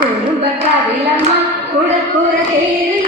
குடும்ப கவிலம்மா குடக்கூற தேரு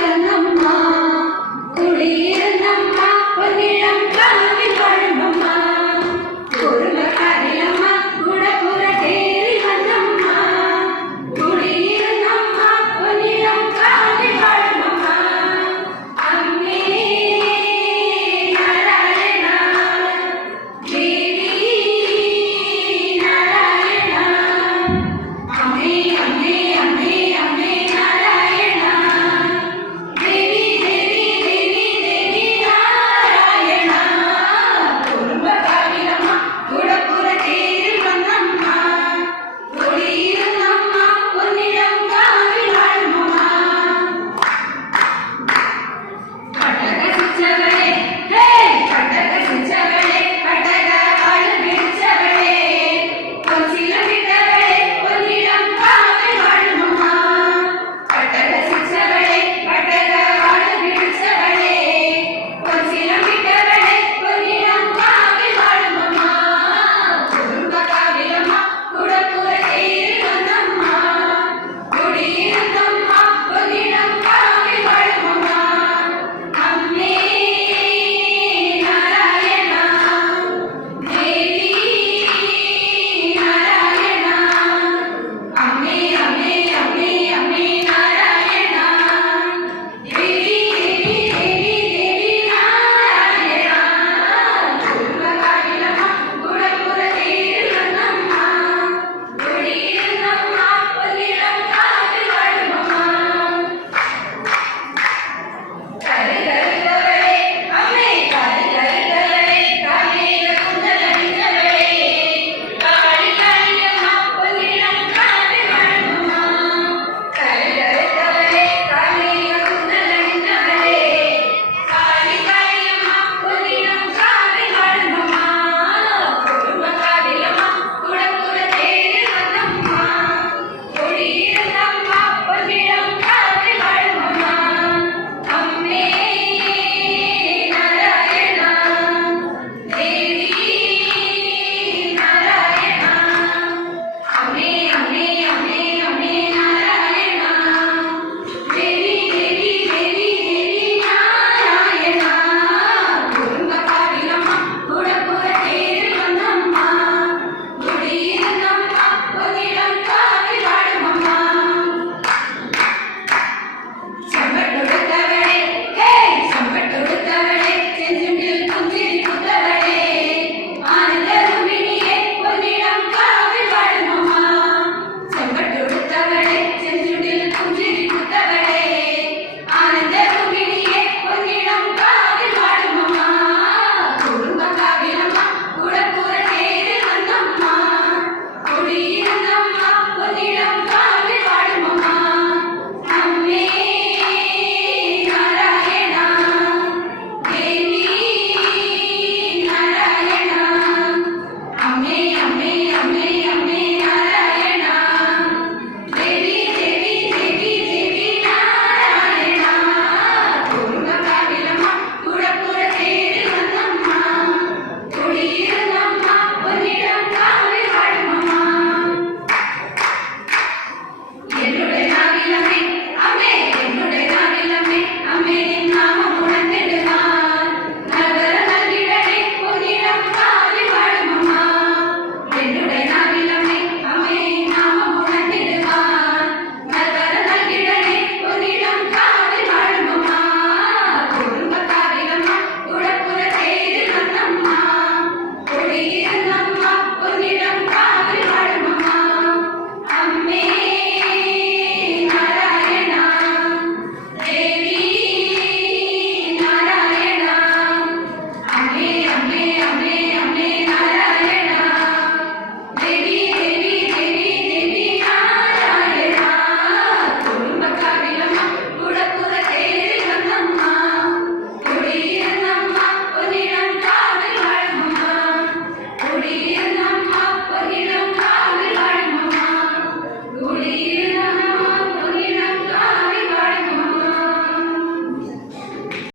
Here அம்பி அம்பி அம்பி அம்பி நாராயண